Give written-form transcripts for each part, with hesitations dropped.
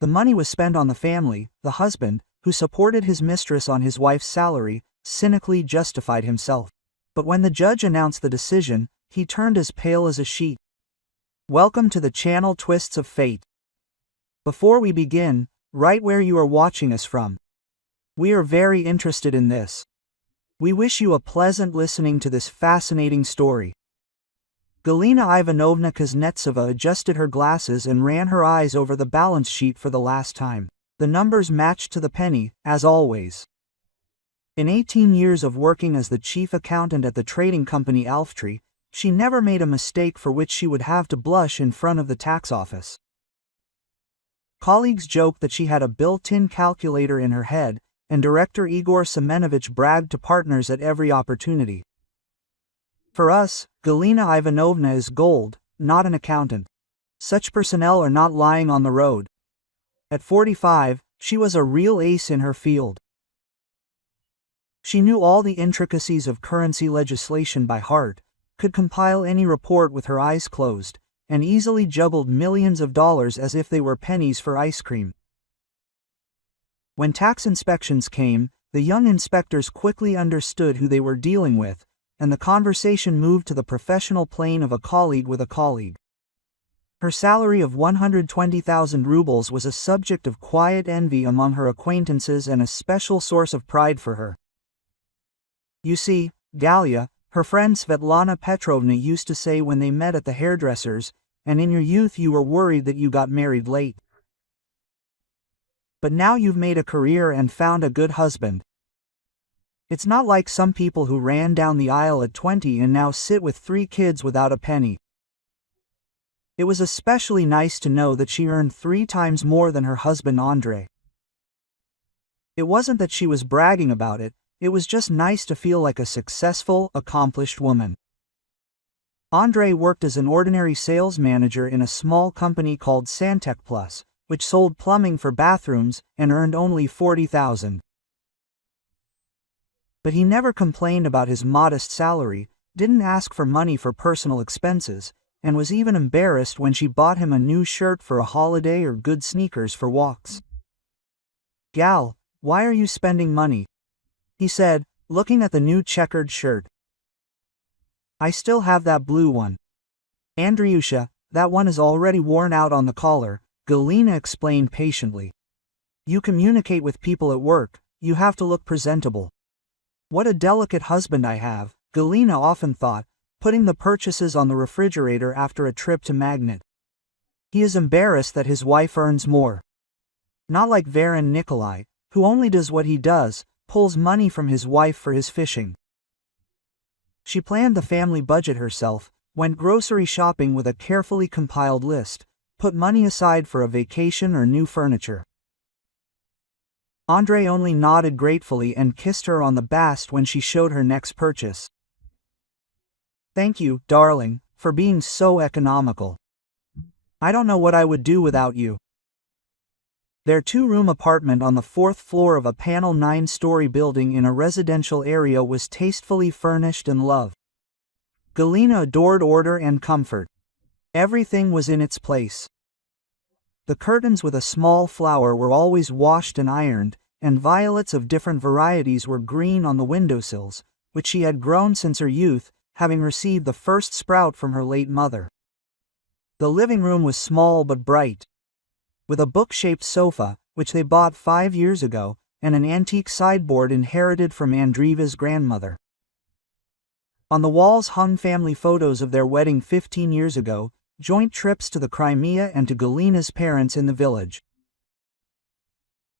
The money was spent on the family. The husband, who supported his mistress on his wife's salary, cynically justified himself. But when the judge announced the decision, he turned as pale as a sheet. Welcome to the channel Twists of Fate. Before we begin, write where you are watching us from. We are very interested in this. We wish you a pleasant listening to this fascinating story. Galina Ivanovna Kuznetsova adjusted her glasses and ran her eyes over the balance sheet for the last time. The numbers matched to the penny, as always. In 18 years of working as the chief accountant at the trading company Alftree, she never made a mistake for which she would have to blush in front of the tax office. Colleagues joked that she had a built-in calculator in her head, and director Igor Semenovich bragged to partners at every opportunity. For us, Galina Ivanovna is gold, not an accountant. Such personnel are not lying on the road. At 45, she was a real ace in her field. She knew all the intricacies of currency legislation by heart, could compile any report with her eyes closed, and easily juggled millions of dollars as if they were pennies for ice cream. When tax inspections came, the young inspectors quickly understood who they were dealing with, and the conversation moved to the professional plane of a colleague with a colleague. Her salary of 120,000 rubles was a subject of quiet envy among her acquaintances and a special source of pride for her. You see, Galia, her friend Svetlana Petrovna used to say when they met at the hairdresser's, and in your youth you were worried that you got married late. But now you've made a career and found a good husband. It's not like some people who ran down the aisle at 20 and now sit with 3 kids without a penny. It was especially nice to know that she earned 3 times more than her husband Andrei. It wasn't that she was bragging about it, it was just nice to feel like a successful, accomplished woman. Andrei worked as an ordinary sales manager in a small company called Santec Plus, which sold plumbing for bathrooms, and earned only 40,000. But he never complained about his modest salary, didn't ask for money for personal expenses, and was even embarrassed when she bought him a new shirt for a holiday or good sneakers for walks. "Gal, why are you spending money?" he said, looking at the new checkered shirt. "I still have that blue one." "Andriusha, that one is already worn out on the collar," Galina explained patiently. "You communicate with people at work, you have to look presentable." What a delicate husband I have, Galina often thought, putting the purchases on the refrigerator after a trip to Magnet. He is embarrassed that his wife earns more. Not like Varin Nikolai, who only does what he does, pulls money from his wife for his fishing. She planned the family budget herself, went grocery shopping with a carefully compiled list, put money aside for a vacation or new furniture. Andrei only nodded gratefully and kissed her on the bast when she showed her next purchase. "Thank you, darling, for being so economical. I don't know what I would do without you." Their 2-room apartment on the 4th floor of a panel 9-story building in a residential area was tastefully furnished and loved. Galina adored order and comfort. Everything was in its place. The curtains with a small flower were always washed and ironed, and violets of different varieties were green on the windowsills, which she had grown since her youth, having received the first sprout from her late mother. The living room was small but bright. With a book-shaped sofa, which they bought 5 years ago, and an antique sideboard inherited from Andreeva's grandmother. On the walls hung family photos of their wedding 15 years ago, joint trips to the Crimea and to Galina's parents in the village.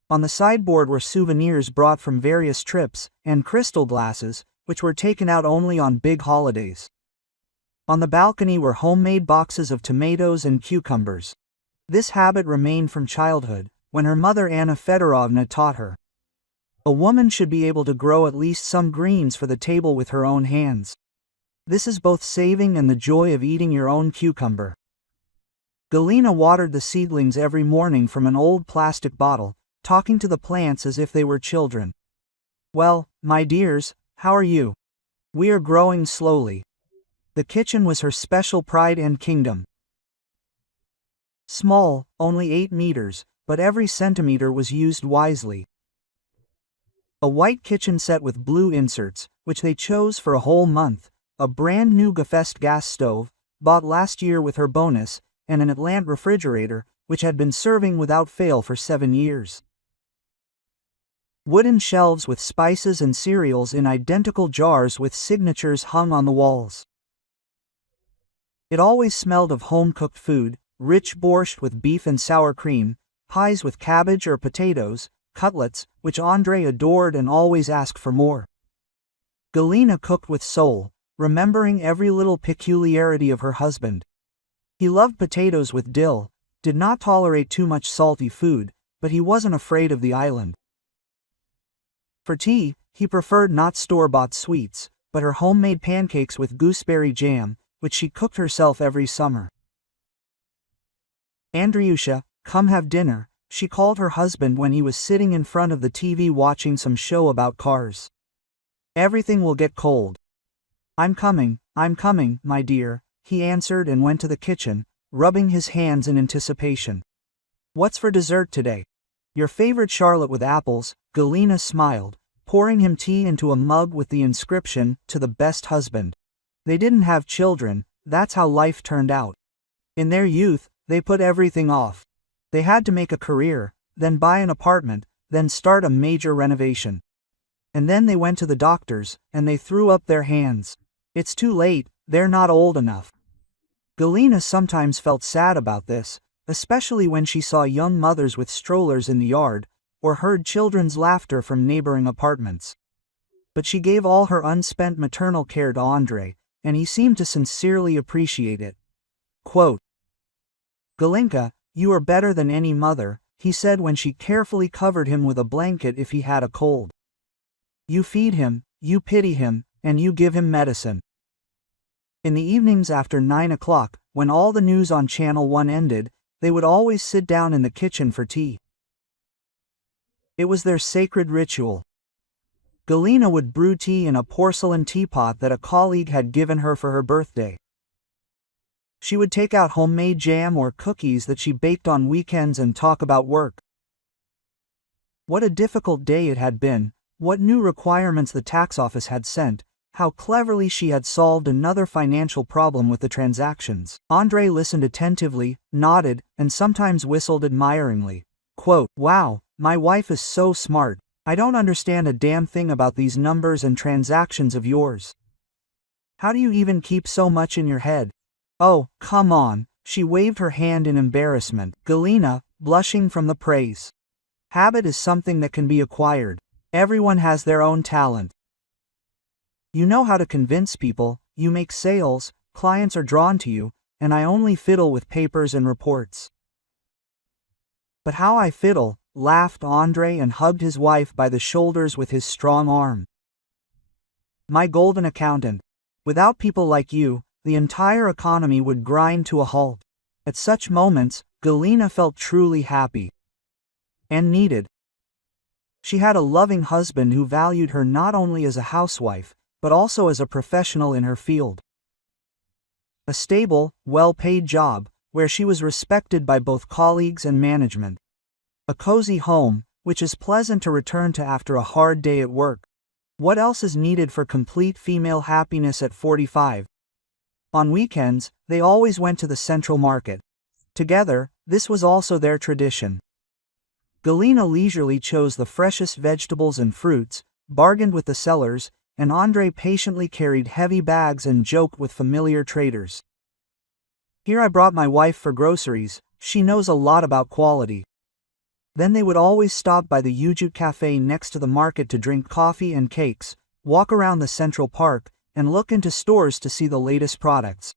On the sideboard were souvenirs brought from various trips, and crystal glasses, which were taken out only on big holidays. On the balcony were homemade boxes of tomatoes and cucumbers. This habit remained from childhood, when her mother Anna Fedorovna taught her. A woman should be able to grow at least some greens for the table with her own hands. This is both saving and the joy of eating your own cucumber. Galina watered the seedlings every morning from an old plastic bottle, talking to the plants as if they were children. "Well, my dears, how are you? We are growing slowly." The kitchen was her special pride and kingdom. Small, only 8 meters, but every centimeter was used wisely. A white kitchen set with blue inserts, which they chose for a whole month, a brand new Gefest gas stove, bought last year with her bonus, and an Atlant refrigerator, which had been serving without fail for 7 years. Wooden shelves with spices and cereals in identical jars with signatures hung on the walls. It always smelled of home-cooked food, rich borscht with beef and sour cream, pies with cabbage or potatoes, cutlets, which Andre adored and always asked for more. Galina cooked with soul, remembering every little peculiarity of her husband. He loved potatoes with dill, did not tolerate too much salty food, but he wasn't afraid of the island. For tea, he preferred not store-bought sweets, but her homemade pancakes with gooseberry jam, which she cooked herself every summer. Andriusha, come have dinner, she called her husband when he was sitting in front of the TV watching some show about cars. Everything will get cold. I'm coming, my dear, he answered and went to the kitchen, rubbing his hands in anticipation. What's for dessert today? Your favorite Charlotte with apples, Galina smiled, pouring him tea into a mug with the inscription, to the best husband. They didn't have children, that's how life turned out. In their youth, they put everything off. They had to make a career, then buy an apartment, then start a major renovation. And then they went to the doctors, and they threw up their hands. It's too late, they're not old enough. Galina sometimes felt sad about this, especially when she saw young mothers with strollers in the yard, or heard children's laughter from neighboring apartments. But she gave all her unspent maternal care to Andre, and he seemed to sincerely appreciate it. Quote, Galinka, you are better than any mother, he said when she carefully covered him with a blanket if he had a cold. You feed him, you pity him, and you give him medicine. In the evenings after 9 o'clock, when all the news on Channel 1 ended, they would always sit down in the kitchen for tea. It was their sacred ritual. Galina would brew tea in a porcelain teapot that a colleague had given her for her birthday. She would take out homemade jam or cookies that she baked on weekends and talk about work. What a difficult day it had been, what new requirements the tax office had sent, how cleverly she had solved another financial problem with the transactions. Andre listened attentively, nodded, and sometimes whistled admiringly. Quote, wow, my wife is so smart. I don't understand a damn thing about these numbers and transactions of yours. How do you even keep so much in your head? Oh, come on, she waved her hand in embarrassment. Galina, blushing from the praise. Habit is something that can be acquired. Everyone has their own talent. You know how to convince people, you make sales, clients are drawn to you, and I only fiddle with papers and reports. But how I fiddle, laughed Andre and hugged his wife by the shoulders with his strong arm. My golden accountant. Without people like you, the entire economy would grind to a halt. At such moments, Galina felt truly happy. And needed. She had a loving husband who valued her not only as a housewife, but also as a professional in her field. A stable, well-paid job, where she was respected by both colleagues and management. A cozy home, which is pleasant to return to after a hard day at work. What else is needed for complete female happiness at 45? On weekends, they always went to the central market. Together, this was also their tradition. Galina leisurely chose the freshest vegetables and fruits, bargained with the sellers, and Andre patiently carried heavy bags and joked with familiar traders. Here I brought my wife for groceries, she knows a lot about quality. Then they would always stop by the Ujut Cafe next to the market to drink coffee and cakes, walk around the Central Park, and look into stores to see the latest products.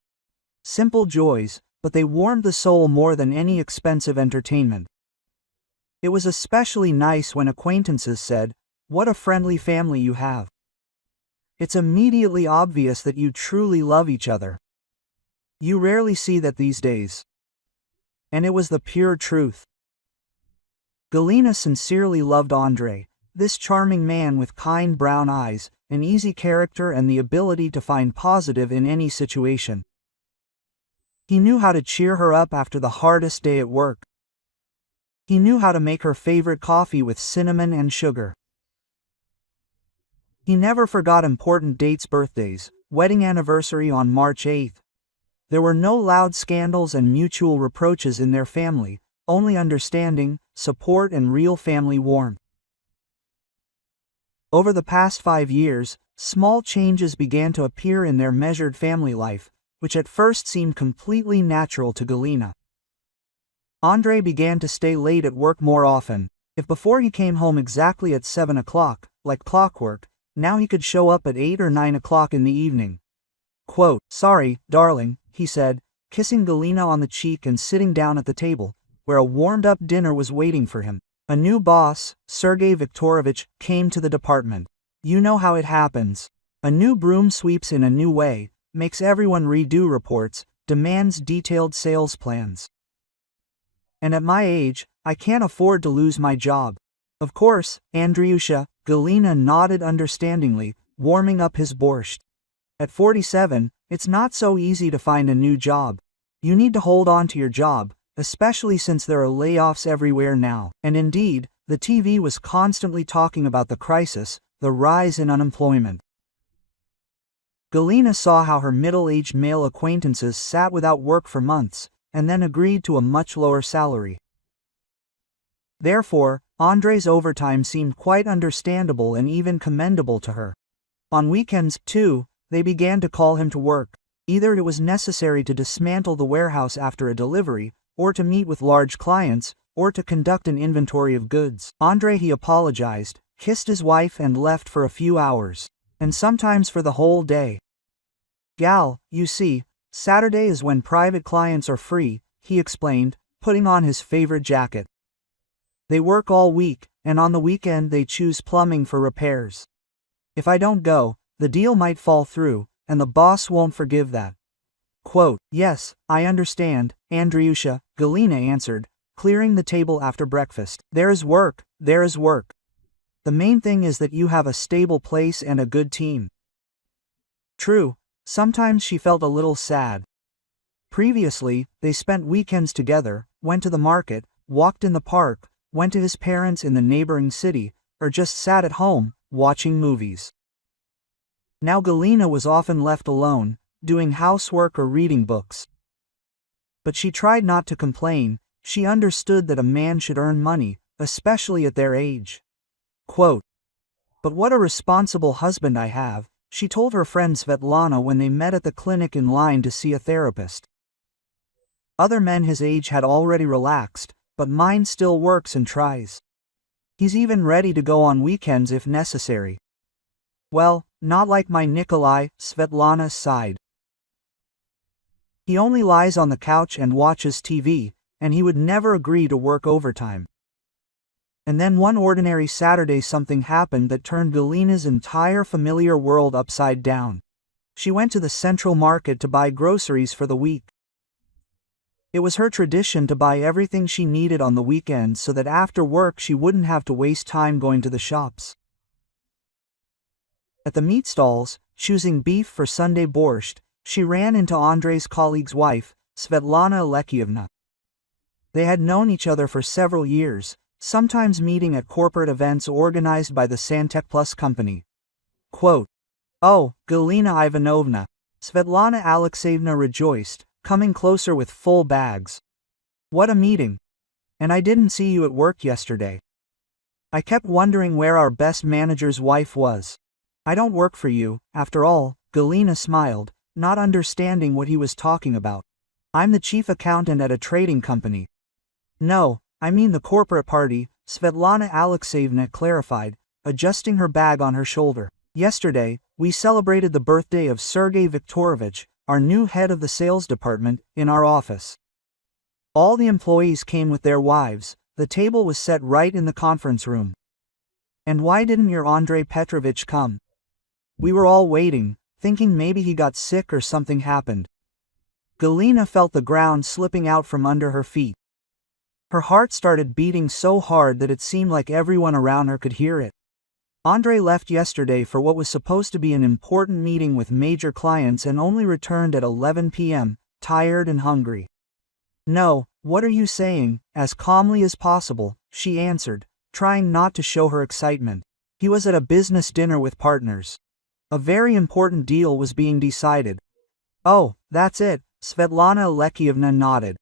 Simple joys, but they warmed the soul more than any expensive entertainment. It was especially nice when acquaintances said, "What a friendly family you have. It's immediately obvious that you truly love each other." You rarely see that these days. And it was the pure truth. Galina sincerely loved Andre, this charming man with kind brown eyes, an easy character and the ability to find positive in any situation. He knew how to cheer her up after the hardest day at work. He knew how to make her favorite coffee with cinnamon and sugar. He never forgot important dates, birthdays, wedding anniversary on March 8th. There were no loud scandals and mutual reproaches in their family, only understanding, support and real family warmth. Over the past 5 years, small changes began to appear in their measured family life, which at first seemed completely natural to Galina. Andrei began to stay late at work more often. If before he came home exactly at 7 o'clock, like clockwork, now he could show up at 8 or 9 o'clock in the evening. Quote, "Sorry, darling," he said, kissing Galina on the cheek and sitting down at the table, where a warmed-up dinner was waiting for him. A new boss, Sergei Viktorovich, came to the department. You know how it happens. A new broom sweeps in a new way, makes everyone redo reports, demands detailed sales plans. And at my age, I can't afford to lose my job. Of course, Andriusha, Galina nodded understandingly, warming up his borscht. At 47, it's not so easy to find a new job. You need to hold on to your job, especially since there are layoffs everywhere now. And indeed, the TV was constantly talking about the crisis, the rise in unemployment. Galina saw how her middle-aged male acquaintances sat without work for months, and then agreed to a much lower salary. Therefore, Andrei's overtime seemed quite understandable and even commendable to her. On weekends, too, they began to call him to work. Either it was necessary to dismantle the warehouse after a delivery, or to meet with large clients, or to conduct an inventory of goods. Andrei, he apologized, kissed his wife and left for a few hours. And sometimes for the whole day. "Gal, you see, Saturday is when private clients are free," he explained, putting on his favorite jacket. "They work all week, and on the weekend they choose plumbing for repairs. If I don't go, the deal might fall through, and the boss won't forgive that." Quote, "Yes, I understand, Andriusha," Galina answered, clearing the table after breakfast. "There is work, there is work. The main thing is that you have a stable place and a good team." True, sometimes she felt a little sad. Previously, they spent weekends together, went to the market, walked in the park, went to his parents in the neighboring city, or just sat at home, watching movies. Now Galina was often left alone, doing housework or reading books. But she tried not to complain. She understood that a man should earn money, especially at their age. Quote, "But what a responsible husband I have," she told her friend Svetlana when they met at the clinic in line to see a therapist. "Other men his age had already relaxed, but mine still works and tries. He's even ready to go on weekends if necessary." "Well, not like my Nikolai," Svetlana sighed. "He only lies on the couch and watches TV, and he would never agree to work overtime." And then one ordinary Saturday something happened that turned Galina's entire familiar world upside down. She went to the central market to buy groceries for the week. It was her tradition to buy everything she needed on the weekends so that after work she wouldn't have to waste time going to the shops. At the meat stalls, choosing beef for Sunday borscht, she ran into Andrei's colleague's wife, Svetlana Alekyevna. They had known each other for several years, sometimes meeting at corporate events organized by the Santec Plus company. Quote, "Oh, Galina Ivanovna," Svetlana Alexeyevna rejoiced, coming closer with full bags. "What a meeting! And I didn't see you at work yesterday. I kept wondering where our best manager's wife was. I don't work for you, after all," Galina smiled, not understanding what he was talking about. "I'm the chief accountant at a trading company." "No, I mean the corporate party," Svetlana Alexeyevna clarified, adjusting her bag on her shoulder. "Yesterday, we celebrated the birthday of Sergei Viktorovich, our new head of the sales department, in our office. All the employees came with their wives. The table was set right in the conference room. And why didn't your Andrei Petrovich come? We were all waiting, thinking maybe he got sick or something happened." Galina felt the ground slipping out from under her feet. Her heart started beating so hard that it seemed like everyone around her could hear it. Andrei left yesterday for what was supposed to be an important meeting with major clients and only returned at 11 p.m., tired and hungry. "No, "What are you saying?" As calmly as possible, she answered, trying not to show her excitement. He was at a business dinner with partners. A very important deal was being decided. "Oh, that's it," Svetlana Alexievna nodded.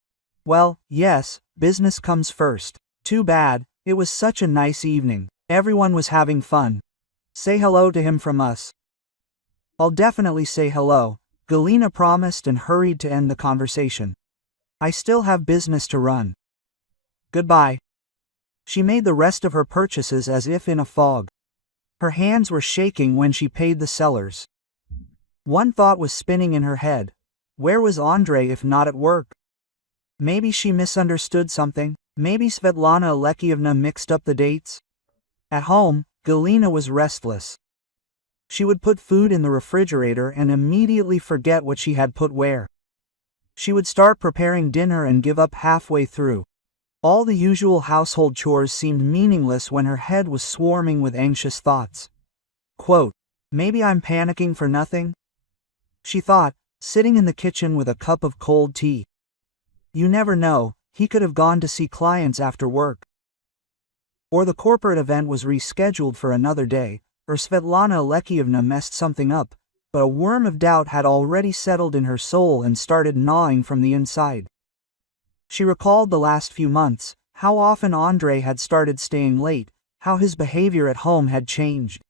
"Well, yes, business comes first. Too bad, it was such a nice evening. Everyone was having fun. Say hello to him from us." "I'll definitely say hello," Galina promised and hurried to end the conversation. "I still have business to run. Goodbye." She made the rest of her purchases as if in a fog. Her hands were shaking when she paid the sellers. One thought was spinning in her head. Where was Andrei if not at work? Maybe she misunderstood something. Maybe Svetlana Alexievna mixed up the dates. At home, Galina was restless. She would put food in the refrigerator and immediately forget what she had put where. She would start preparing dinner and give up halfway through. All the usual household chores seemed meaningless when her head was swarming with anxious thoughts. Quote, "Maybe I'm panicking for nothing?" she thought, sitting in the kitchen with a cup of cold tea. You never know, he could have gone to see clients after work. Or the corporate event was rescheduled for another day, or Svetlana Alexievna messed something up, but a worm of doubt had already settled in her soul and started gnawing from the inside. She recalled the last few months, how often Andrei had started staying late, how his behavior at home had changed.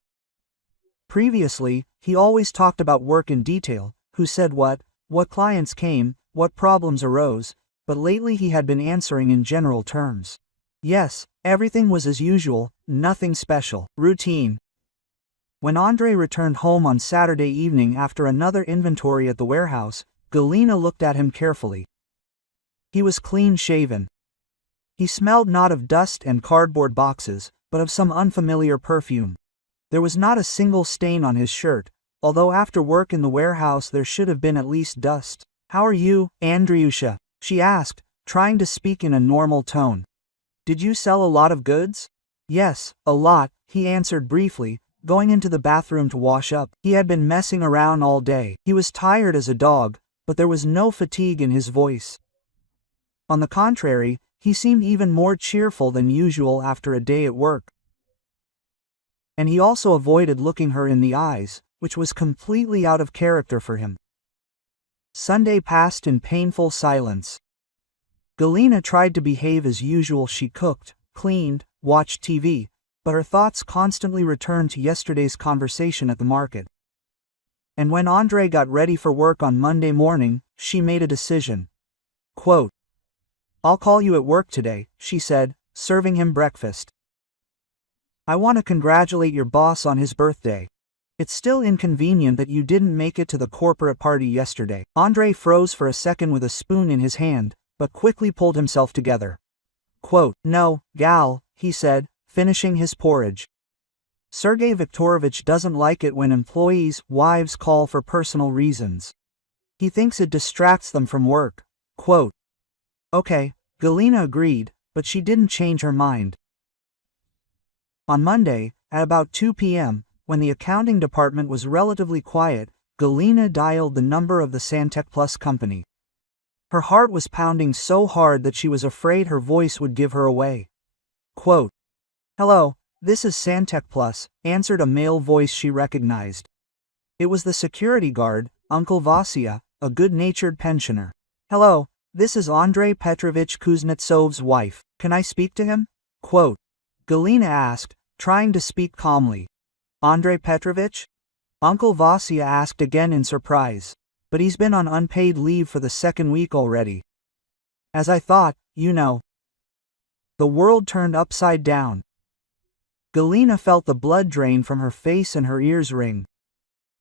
Previously, he always talked about work in detail, who said what clients came, what problems arose, but lately he had been answering in general terms. Yes, everything was as usual, nothing special, routine. When Andrei returned home on Saturday evening after another inventory at the warehouse, Galina looked at him carefully. He was clean-shaven. He smelled not of dust and cardboard boxes, but of some unfamiliar perfume. There was not a single stain on his shirt, although after work in the warehouse there should have been at least dust. "How are you, Andriusha?" she asked, trying to speak in a normal tone. "Did you sell a lot of goods?" "Yes, a lot," he answered briefly, going into the bathroom to wash up. He had been messing around all day. He was tired as a dog, but there was no fatigue in his voice. On the contrary, he seemed even more cheerful than usual after a day at work. And he also avoided looking her in the eyes, which was completely out of character for him. Sunday passed in painful silence. Galina tried to behave as usual. She cooked, cleaned, watched TV, but her thoughts constantly returned to yesterday's conversation at the market. And when Andrei got ready for work on Monday morning, she made a decision. Quote, "I'll call you at work today," she said, serving him breakfast. "I want to congratulate your boss on his birthday. It's still inconvenient that you didn't make it to the corporate party yesterday." Andrei froze for a second with a spoon in his hand, but quickly pulled himself together. Quote, "No, Gal," he said, finishing his porridge. "Sergei Viktorovich doesn't like it when employees' wives call for personal reasons. He thinks it distracts them from work." Quote, "Okay," Galina agreed, but she didn't change her mind. On Monday, at about 2 p.m., when the accounting department was relatively quiet, Galina dialed the number of the Santec Plus company. Her heart was pounding so hard that she was afraid her voice would give her away. Quote, "Hello, this is Santec Plus," answered a male voice she recognized. It was the security guard, Uncle Vasya, a good-natured pensioner. "Hello, this is Andrei Petrovich Kuznetsov's wife. Can I speak to him?" Quote, Galina asked, trying to speak calmly. "Andrei Petrovich?" Uncle Vasya asked again in surprise. "But he's been on unpaid leave for the second week already." "As I thought, you know." The world turned upside down. Galina felt the blood drain from her face and her ears ring.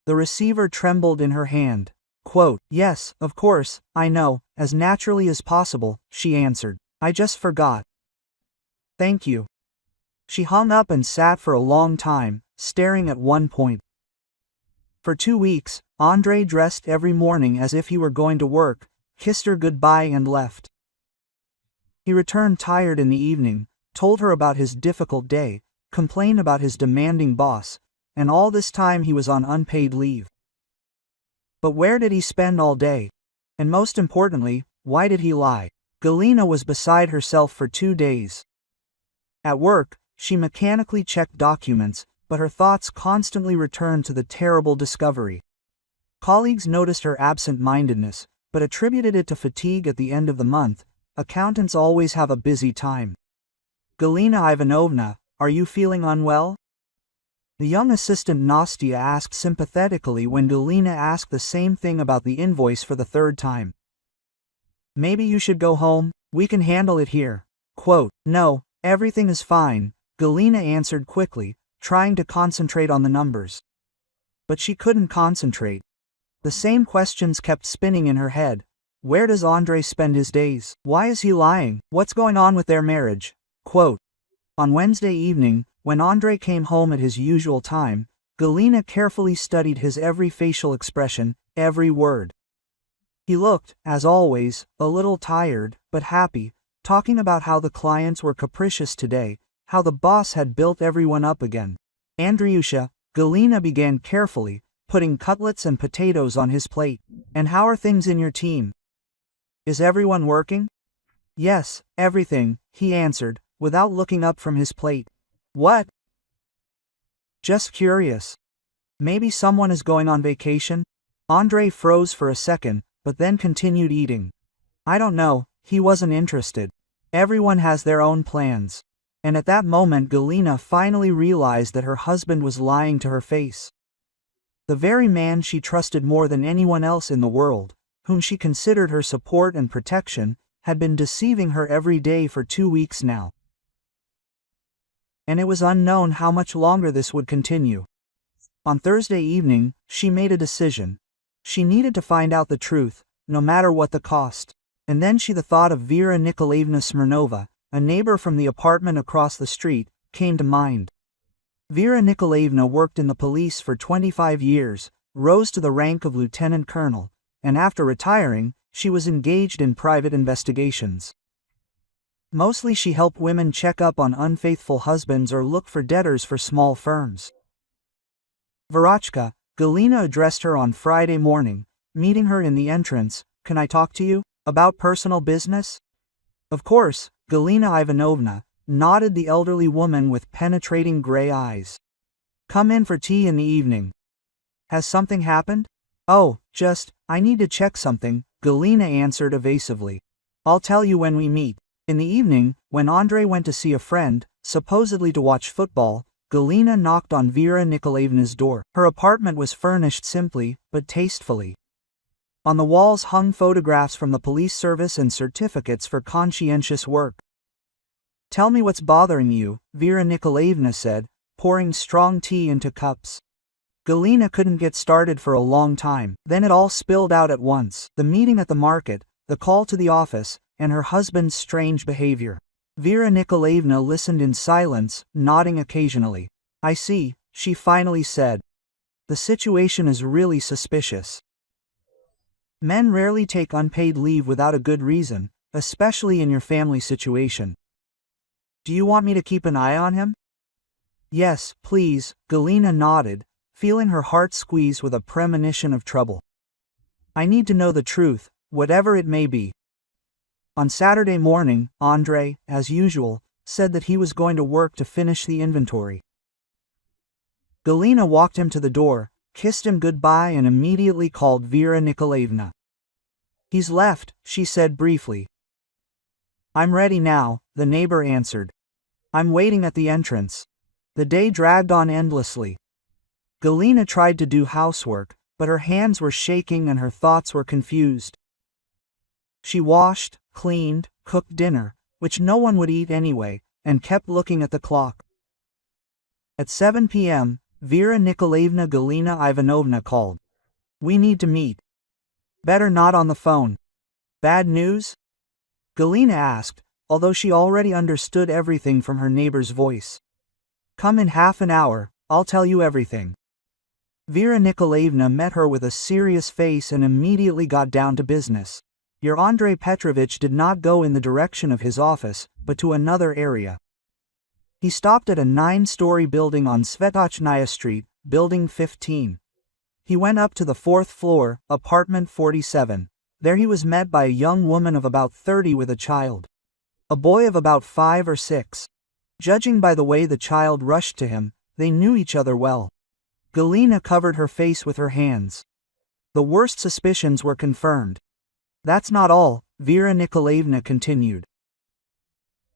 The receiver trembled in her hand. Quote, "Yes, of course, I know, as naturally as possible," she answered. "I just forgot. Thank you." She hung up and sat for a long time, staring at one point. For 2 weeks, Andrei dressed every morning as if he were going to work, kissed her goodbye and left. He returned tired in the evening, told her about his difficult day, complained about his demanding boss, and all this time he was on unpaid leave. But where did he spend all day? And most importantly, why did he lie? Galina was beside herself for 2 days. At work, she mechanically checked documents, but her thoughts constantly returned to the terrible discovery. Colleagues noticed her absent-mindedness, but attributed it to fatigue at the end of the month. Accountants always have a busy time. "Galina Ivanovna, are you feeling unwell?" The young assistant Nastya asked sympathetically when Galina asked the same thing about the invoice for the 3rd time. "Maybe you should go home, we can handle it here." Quote, "No, everything is fine," Galina answered quickly, trying to concentrate on the numbers. But she couldn't concentrate. The same questions kept spinning in her head. Where does Andrei spend his days? Why is he lying? What's going on with their marriage? Quote, on Wednesday evening, when Andrei came home at his usual time, Galina carefully studied his every facial expression, every word. He looked, as always, a little tired, but happy, talking about how the clients were capricious today, how the boss had built everyone up again. "Andriusha," Galina began carefully, putting cutlets and potatoes on his plate. "And how are things in your team? Is everyone working?" "Yes, everything," he answered, without looking up from his plate. "What?" "Just curious. Maybe someone is going on vacation?" Andrei froze for a second, but then continued eating. "I don't know," he wasn't interested. Everyone has their own plans. And at that moment Galina finally realized that her husband was lying to her face. The very man she trusted more than anyone else in the world, whom she considered her support and protection, had been deceiving her every day for 2 weeks now. And it was unknown how much longer this would continue. On Thursday evening, she made a decision. She needed to find out the truth, no matter what the cost. And then the thought of Vera Nikolaevna Smirnova, a neighbor from the apartment across the street, came to mind. Vera Nikolaevna worked in the police for 25 years, rose to the rank of lieutenant colonel, and after retiring, she was engaged in private investigations. Mostly she helped women check up on unfaithful husbands or look for debtors for small firms. "Verochka," Galina addressed her on Friday morning, meeting her in the entrance. "Can I talk to you? About personal business?" "Of course," Galina Ivanovna, nodded the elderly woman with penetrating gray eyes. "Come in for tea in the evening." "Has something happened?" "Oh, I need to check something," Galina answered evasively. "I'll tell you when we meet." In the evening, when Andrei went to see a friend, supposedly to watch football, Galina knocked on Vera Nikolaevna's door. Her apartment was furnished simply, but tastefully. On the walls hung photographs from the police service and certificates for conscientious work. "Tell me what's bothering you," Vera Nikolaevna said, pouring strong tea into cups. Galina couldn't get started for a long time, then it all spilled out at once. The meeting at the market, the call to the office, and her husband's strange behavior. Vera Nikolaevna listened in silence, nodding occasionally. "I see," she finally said. "The situation is really suspicious. Men rarely take unpaid leave without a good reason, especially in your family situation. Do you want me to keep an eye on him?" "Yes, please," Galina nodded, feeling her heart squeeze with a premonition of trouble. "I need to know the truth, whatever it may be." On Saturday morning, Andrei, as usual, said that he was going to work to finish the inventory. Galina walked him to the door, kissed him goodbye and immediately called Vera Nikolaevna. "He's left," she said briefly. "I'm ready now," the neighbor answered. "I'm waiting at the entrance." The day dragged on endlessly. Galina tried to do housework, but her hands were shaking and her thoughts were confused. She washed, cleaned, cooked dinner, which no one would eat anyway, and kept looking at the clock. At 7 p.m., Vera Nikolaevna Galina Ivanovna called. "We need to meet." "Better not on the phone." "Bad news?" Galina asked, although she already understood everything from her neighbor's voice. "Come in half an hour, I'll tell you everything." Vera Nikolaevna met her with a serious face and immediately got down to business. Your Andrei Petrovich did not go in the direction of his office, but to another area. He stopped at a 9-story building on Svetochnaya Street, Building 15. He went up to the 4th floor, apartment 47. There he was met by a young woman of about 30 with a child. A boy of about 5 or 6. Judging by the way the child rushed to him, they knew each other well. Galina covered her face with her hands. The worst suspicions were confirmed. That's not all, Vera Nikolaevna continued.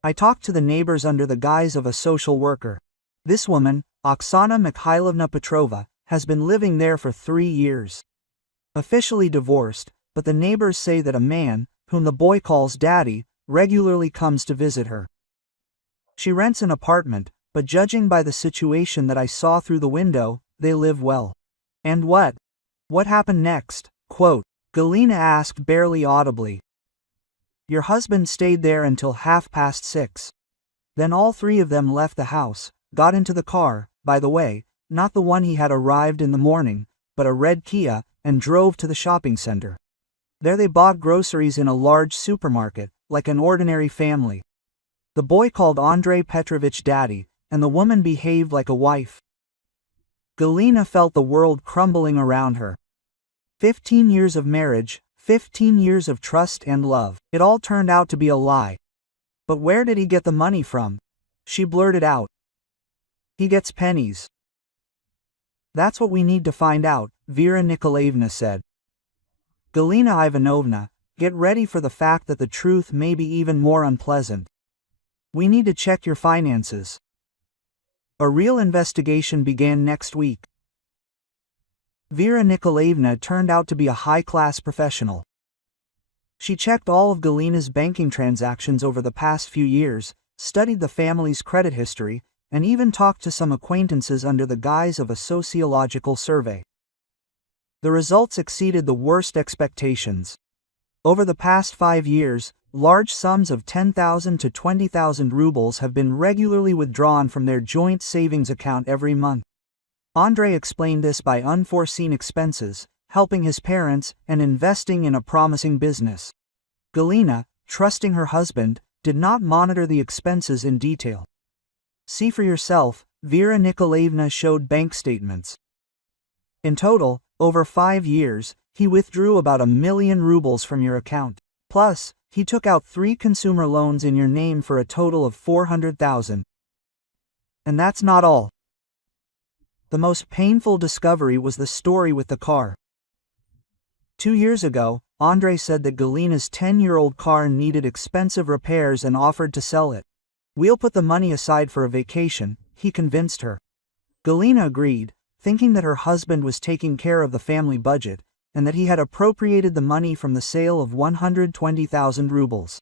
I talked to the neighbors under the guise of a social worker. This woman, Oksana Mikhailovna Petrova, has been living there for 3 years. Officially divorced, but the neighbors say that a man, whom the boy calls daddy, regularly comes to visit her. She rents an apartment, but judging by the situation that I saw through the window, they live well. And what? What happened next? Quote, Galina asked barely audibly. Your husband stayed there until 6:30. Then all 3 of them left the house, got into the car, by the way, not the one he had arrived in the morning, but a red Kia, and drove to the shopping center. There they bought groceries in a large supermarket, like an ordinary family. The boy called Andrei Petrovich daddy, and the woman behaved like a wife. Galina felt the world crumbling around her. 15 years of marriage, 15 years of trust and love. It all turned out to be a lie. But where did he get the money from? She blurted out. He gets pennies. That's what we need to find out, Vera Nikolaevna said. Galina Ivanovna, get ready for the fact that the truth may be even more unpleasant. We need to check your finances. A real investigation began next week. Vera Nikolaevna turned out to be a high-class professional. She checked all of Galina's banking transactions over the past few years, studied the family's credit history, and even talked to some acquaintances under the guise of a sociological survey. The results exceeded the worst expectations. Over the past 5 years, large sums of 10,000 to 20,000 rubles have been regularly withdrawn from their joint savings account every month. Andrei explained this by unforeseen expenses, helping his parents, and investing in a promising business. Galina, trusting her husband, did not monitor the expenses in detail. See for yourself, Vera Nikolaevna showed bank statements. In total, over 5 years, he withdrew about 1 million rubles from your account. Plus, he took out 3 consumer loans in your name for a total of 400,000. And that's not all. The most painful discovery was the story with the car. 2 years ago, Andrei said that Galina's 10-year-old car needed expensive repairs and offered to sell it. We'll put the money aside for a vacation, he convinced her. Galina agreed, thinking that her husband was taking care of the family budget, and that he had appropriated the money from the sale of 120,000 rubles.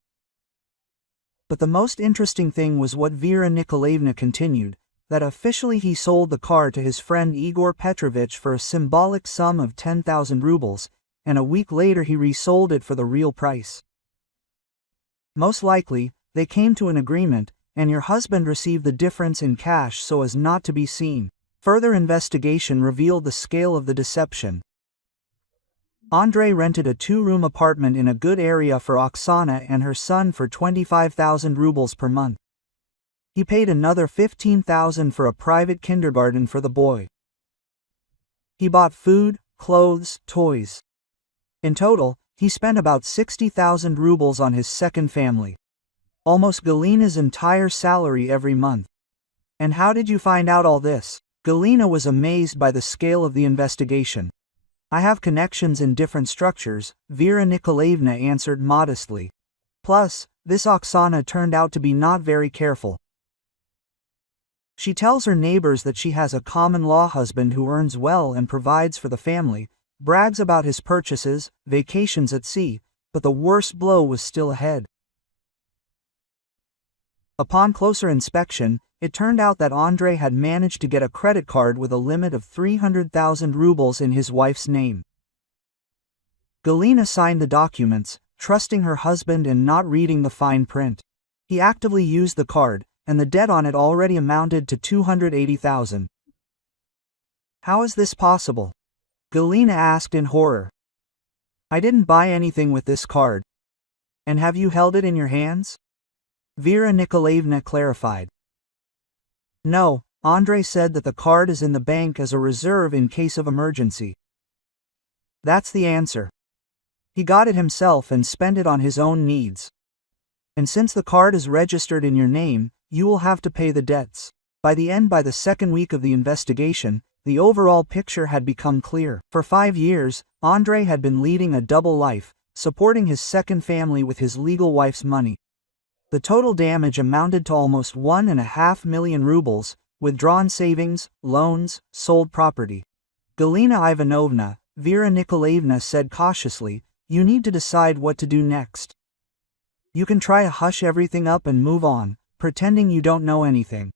But the most interesting thing was what Vera Nikolaevna continued, that officially he sold the car to his friend Igor Petrovich for a symbolic sum of 10,000 rubles, and a week later he resold it for the real price. Most likely, they came to an agreement, and your husband received the difference in cash so as not to be seen. Further investigation revealed the scale of the deception. Andrei rented a 2-room apartment in a good area for Oksana and her son for 25,000 rubles per month. He paid another 15,000 for a private kindergarten for the boy. He bought food, clothes, toys. In total, he spent about 60,000 rubles on his second family. Almost Galina's entire salary every month. And how did you find out all this? Galina was amazed by the scale of the investigation. I have connections in different structures, Vera Nikolaevna answered modestly. Plus, this Oksana turned out to be not very careful. She tells her neighbors that she has a common-law husband who earns well and provides for the family, brags about his purchases, vacations at sea, but the worst blow was still ahead. Upon closer inspection, it turned out that Andrei had managed to get a credit card with a limit of 300,000 rubles in his wife's name. Galina signed the documents, trusting her husband and not reading the fine print. He actively used the card, and the debt on it already amounted to 280,000. How is this possible? Galina asked in horror. I didn't buy anything with this card. And have you held it in your hands? Vera Nikolaevna clarified. No, Andrei said that the card is in the bank as a reserve in case of emergency. That's the answer. He got it himself and spent it on his own needs. And since the card is registered in your name, you will have to pay the debts. By the second week of the investigation, the overall picture had become clear. For 5 years, Andrei had been leading a double life, supporting his second family with his legal wife's money. The total damage amounted to almost 1.5 million rubles, withdrawn savings, loans, sold property. Galina Ivanovna, Vera Nikolaevna said cautiously, "You need to decide what to do next. You can try to hush everything up and move on, pretending you don't know anything.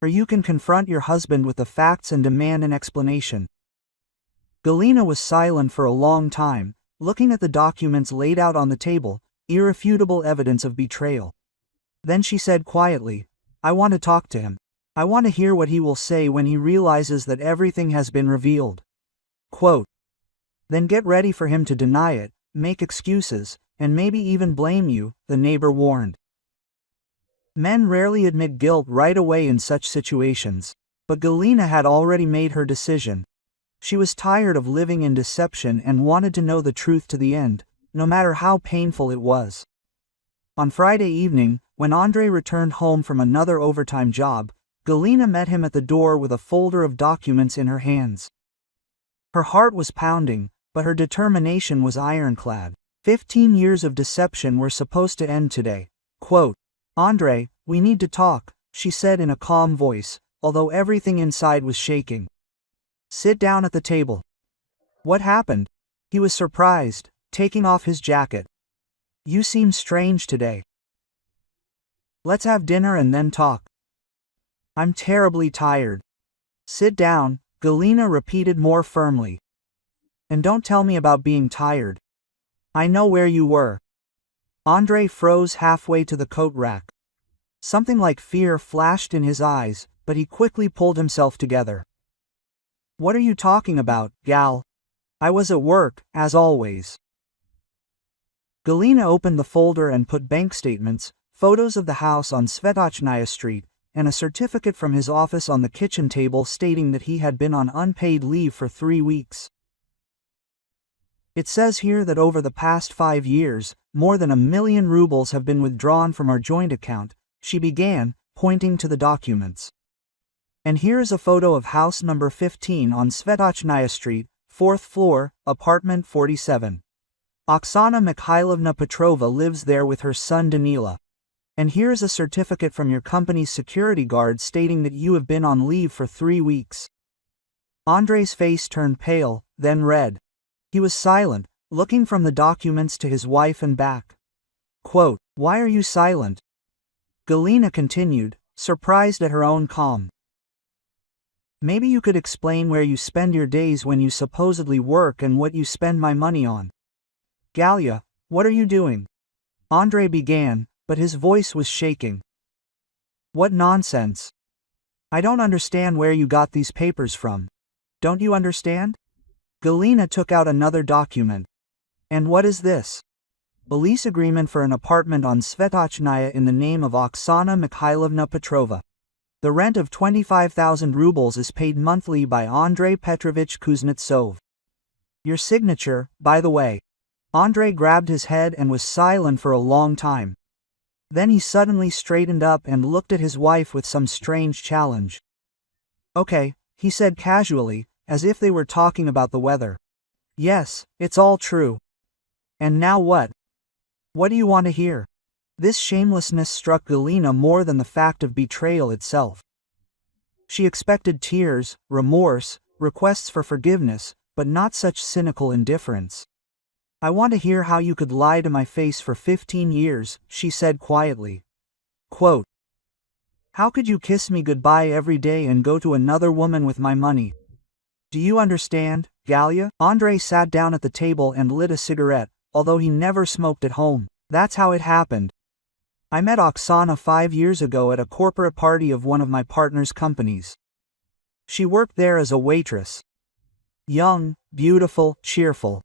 Or you can confront your husband with the facts and demand an explanation." Galina was silent for a long time, looking at the documents laid out on the table, irrefutable evidence of betrayal. Then she said quietly, "I want to talk to him. I want to hear what he will say when he realizes that everything has been revealed." Quote, "Then get ready for him to deny it, make excuses, and maybe even blame you," the neighbor warned. Men rarely admit guilt right away in such situations, but Galina had already made her decision. She was tired of living in deception and wanted to know the truth to the end, no matter how painful it was. On Friday evening, when Andrei returned home from another overtime job, Galina met him at the door with a folder of documents in her hands. Her heart was pounding, but her determination was ironclad. 15 years of deception were supposed to end today. Quote, "Andrei, we need to talk," she said in a calm voice, although everything inside was shaking. "Sit down at the table." "What happened?" He was surprised, taking off his jacket. "You seem strange today." "Let's have dinner and then talk." "I'm terribly tired." "Sit down," Galina repeated more firmly. "And don't tell me about being tired. I know where you were." Andrei froze halfway to the coat rack. Something like fear flashed in his eyes, but he quickly pulled himself together. "What are you talking about, Gal?" "I was at work, as always." Galina opened the folder and put bank statements, photos of the house on Svetochная Street, and a certificate from his office on the kitchen table stating that he had been on unpaid leave for 3 weeks. "It says here that over the past 5 years, more than 1 million rubles have been withdrawn from our joint account," she began, pointing to the documents. "And here is a photo of house number 15 on Svetochная Street, 4th floor, apartment 47. Oksana Mikhailovna Petrova lives there with her son Danila. And here is a certificate from your company's security guard stating that you have been on leave for 3 weeks. Andrei's face turned pale, then red. He was silent, looking from the documents to his wife and back. Quote, "Why are you silent?" Galina continued, surprised at her own calm. "Maybe you could explain where you spend your days when you supposedly work and what you spend my money on." "Galia, what are you doing?" Andrei began, but his voice was shaking. "What nonsense. I don't understand where you got these papers from. Don't you understand?" Galina took out another document. "And what is this?" "A lease agreement for an apartment on Svetochная in the name of Oksana Mikhailovna Petrova. The rent of 25,000 rubles is paid monthly by Andrei Petrovich Kuznetsov. Your signature, by the way." Andrei grabbed his head and was silent for a long time. Then he suddenly straightened up and looked at his wife with some strange challenge. "Okay," he said casually, as if they were talking about the weather. "Yes, it's all true. And now what? What do you want to hear?" This shamelessness struck Galina more than the fact of betrayal itself. She expected tears, remorse, requests for forgiveness, but not such cynical indifference. "I want to hear how you could lie to my face for 15 years, she said quietly. Quote, "How could you kiss me goodbye every day and go to another woman with my money? Do you understand, Galia?" Andrei sat down at the table and lit a cigarette, although he never smoked at home. "That's how it happened. I met Oksana 5 years ago at a corporate party of one of my partner's companies. She worked there as a waitress. Young, beautiful, cheerful.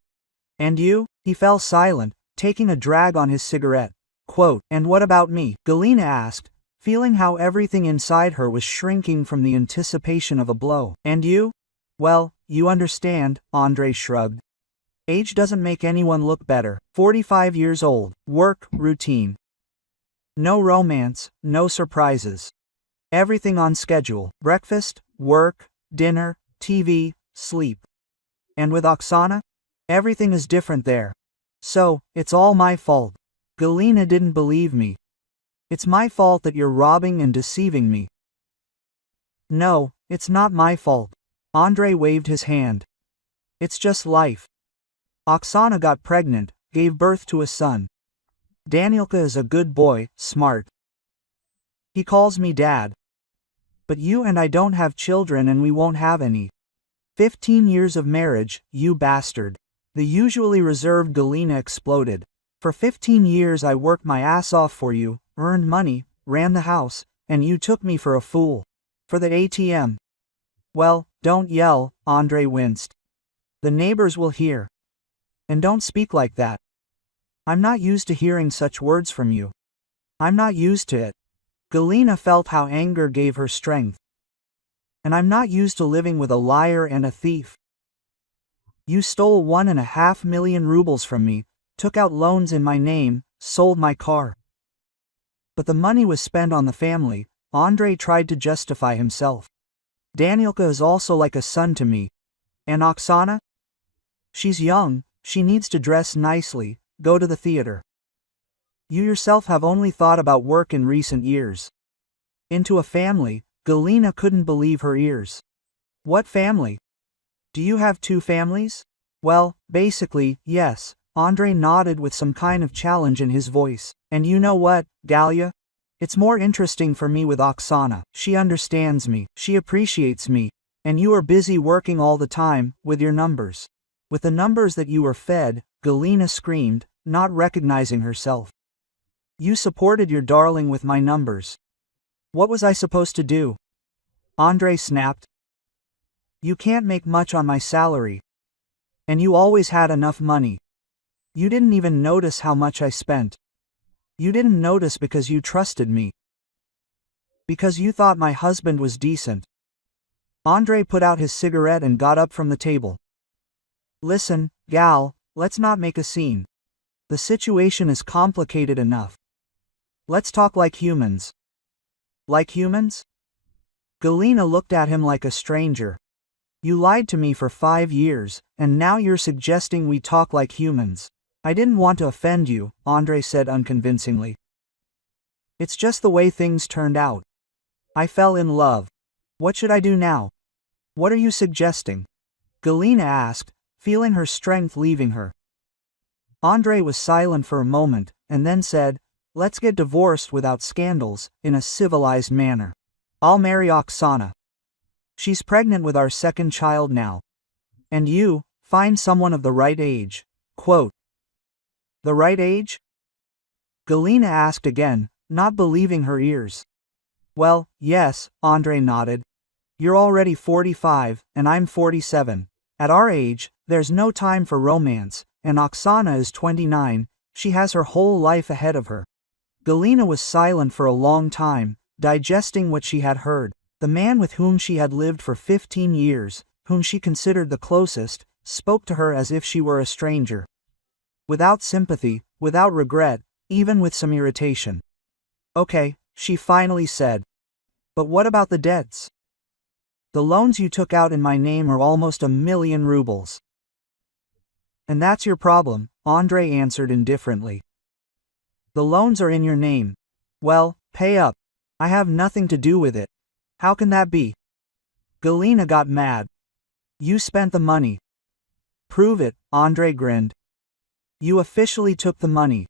And you?" He fell silent, taking a drag on his cigarette. Quote, "And what about me?" Galina asked, feeling how everything inside her was shrinking from the anticipation of a blow. "And you?" "Well, you understand," Andrei shrugged. Age doesn't make anyone look better. 45 years old. Work, routine. No romance, no surprises. Everything on schedule. Breakfast, work, dinner, TV, sleep. And with Oksana? Everything is different there. So, it's all my fault. Galina didn't believe me. It's my fault that you're robbing and deceiving me. No, it's not my fault. Andrei waved his hand. It's just life. Oksana got pregnant, gave birth to a son. Danielka is a good boy, smart. He calls me dad. But you and I don't have children and we won't have any. 15 years of marriage, you bastard. The usually reserved Galina exploded. For 15 years I worked my ass off for you, earned money, ran the house, and you took me for a fool. For the ATM. Well, don't yell, Andrei winced. The neighbors will hear. And don't speak like that. I'm not used to hearing such words from you. I'm not used to it. Galina felt how anger gave her strength. And I'm not used to living with a liar and a thief. You stole 1.5 million rubles from me, took out loans in my name, sold my car. But the money was spent on the family, Andrei tried to justify himself. Danielka is also like a son to me. And Oksana? She's young, she needs to dress nicely, go to the theater. You yourself have only thought about work in recent years. Into a family, Galina couldn't believe her ears. What family? Do you have 2 families? Well, basically, yes, Andrei nodded with some kind of challenge in his voice. And you know what, Galia? It's more interesting for me with Oksana. She understands me, she appreciates me, and you are busy working all the time, with your numbers. With the numbers that you were fed, Galina screamed, not recognizing herself. You supported your darling with my numbers. What was I supposed to do? Andrei snapped. You can't make much on my salary. And you always had enough money. You didn't even notice how much I spent. You didn't notice because you trusted me. Because you thought my husband was decent. Andrei put out his cigarette and got up from the table. Listen, Gal, let's not make a scene. The situation is complicated enough. Let's talk like humans. Like humans? Galina looked at him like a stranger. You lied to me for 5 years, and now you're suggesting we talk like humans. I didn't want to offend you, Andrei said unconvincingly. It's just the way things turned out. I fell in love. What should I do now? What are you suggesting? Galina asked, feeling her strength leaving her. Andrei was silent for a moment, and then said, let's get divorced without scandals, in a civilized manner. I'll marry Oksana. She's pregnant with our 2nd child now. And you, find someone of the right age. Quote. The right age? Galina asked again, not believing her ears. Well, yes, Andrei nodded. You're already 45, and I'm 47. At our age, there's no time for romance, and Oksana is 29, she has her whole life ahead of her. Galina was silent for a long time, digesting what she had heard. The man with whom she had lived for 15 years, whom she considered the closest, spoke to her as if she were a stranger. Without sympathy, without regret, even with some irritation. Okay, she finally said. But what about the debts? The loans you took out in my name are almost 1 million rubles. And that's your problem, Andrei answered indifferently. The loans are in your name. Well, pay up. I have nothing to do with it. How can that be? Galina got mad. You spent the money. Prove it, Andrei grinned. You officially took the money.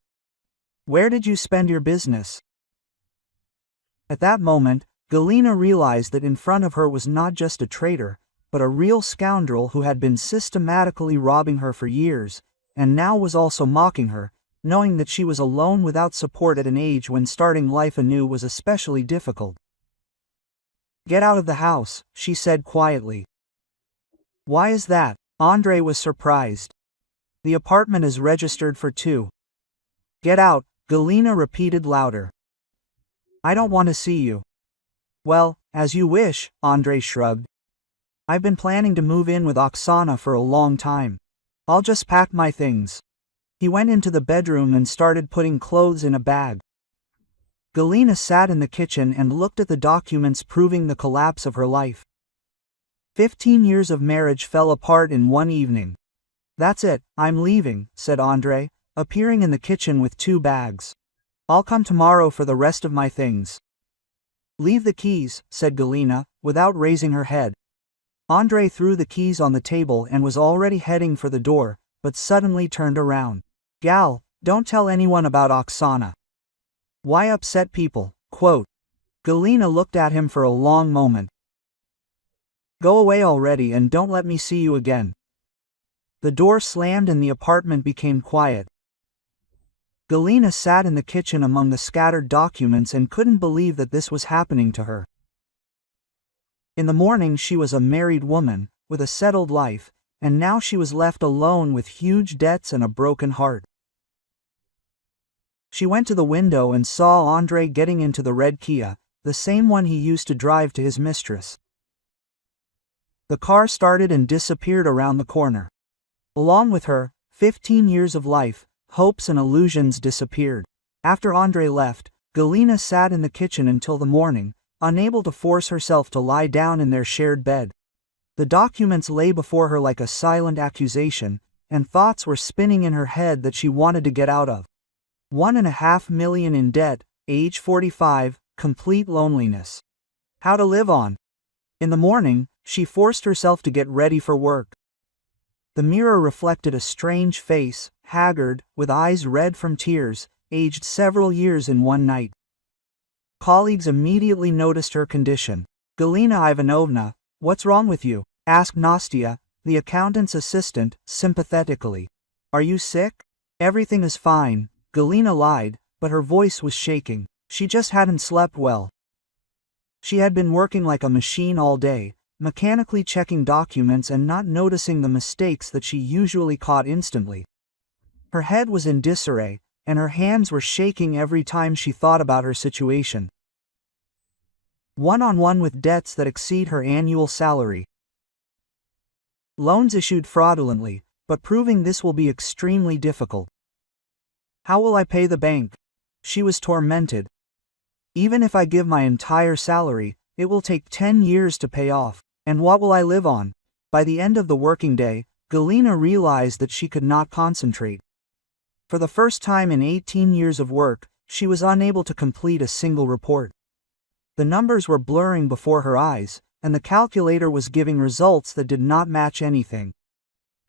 Where did you spend your business? At that moment, Galina realized that in front of her was not just a traitor, but a real scoundrel who had been systematically robbing her for years, and now was also mocking her, knowing that she was alone without support at an age when starting life anew was especially difficult. Get out of the house, she said quietly. Why is that? Andrei was surprised. The apartment is registered for 2. Get out, Galina repeated louder. I don't want to see you. Well, as you wish, Andrei shrugged. I've been planning to move in with Oksana for a long time. I'll just pack my things. He went into the bedroom and started putting clothes in a bag. Galina sat in the kitchen and looked at the documents proving the collapse of her life. 15 years of marriage fell apart in one evening. That's it, I'm leaving, said Andre, appearing in the kitchen with 2 bags. I'll come tomorrow for the rest of my things. Leave the keys, said Galina, without raising her head. Andre threw the keys on the table and was already heading for the door, but suddenly turned around. Gal, don't tell anyone about Oksana. Why upset people? Quote. Galina looked at him for a long moment. Go away already and don't let me see you again. The door slammed and the apartment became quiet. Galina sat in the kitchen among the scattered documents and couldn't believe that this was happening to her. In the morning she was a married woman, with a settled life, and now she was left alone with huge debts and a broken heart. She went to the window and saw Andre getting into the red Kia, the same one he used to drive to his mistress. The car started and disappeared around the corner. Along with her, 15 years of life, hopes and illusions disappeared. After Andre left, Galina sat in the kitchen until the morning, unable to force herself to lie down in their shared bed. The documents lay before her like a silent accusation, and thoughts were spinning in her head that she wanted to get out of. $1.5 million in debt, age 45, complete loneliness. How to live on. In the morning, she forced herself to get ready for work. The mirror reflected a strange face, haggard, with eyes red from tears, aged several years in one night. Colleagues immediately noticed her condition. Galina Ivanovna, what's wrong with you? Asked Nastia, the accountant's assistant, sympathetically. Are you sick? Everything is fine, Galina lied, but her voice was shaking. She just hadn't slept well. She had been working like a machine all day, mechanically checking documents and not noticing the mistakes that she usually caught instantly. Her head was in disarray, and her hands were shaking every time she thought about her situation. One-on-one with debts that exceed her annual salary. Loans issued fraudulently, but proving this will be extremely difficult. How will I pay the bank? She was tormented. Even if I give my entire salary, it will take 10 years to pay off. And what will I live on? By the end of the working day, Galina realized that she could not concentrate. For the first time in 18 years of work, she was unable to complete a single report. The numbers were blurring before her eyes, and the calculator was giving results that did not match anything.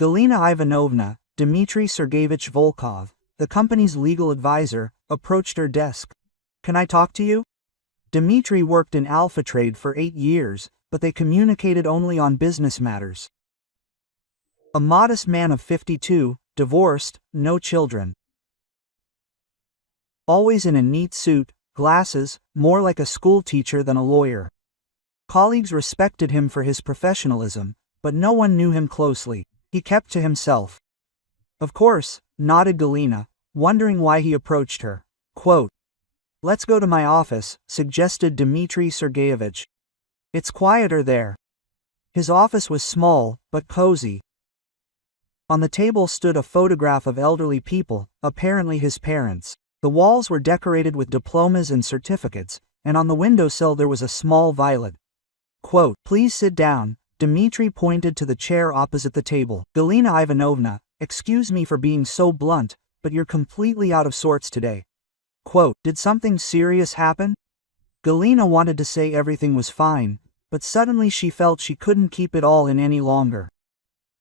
Galina Ivanovna, Dmitry Sergeyevich Volkov, the company's legal advisor, approached her desk. Can I talk to you? Dmitry worked in Alpha Trade for 8 years, but they communicated only on business matters. A modest man of 52, divorced, no children. Always in a neat suit, glasses, more like a school teacher than a lawyer. Colleagues respected him for his professionalism, but no one knew him closely. He kept to himself. Of course, nodded Galina, wondering why he approached her. Quote, Let's go to my office, suggested Dmitry Sergeyevich. It's quieter there. His office was small, but cozy. On the table stood a photograph of elderly people, apparently his parents. The walls were decorated with diplomas and certificates, and on the windowsill there was a small violet. Quote, Please sit down, Dmitry pointed to the chair opposite the table. Galina Ivanovna, excuse me for being so blunt, but you're completely out of sorts today. Quote, Did something serious happen? Galina wanted to say everything was fine, but suddenly she felt she couldn't keep it all in any longer.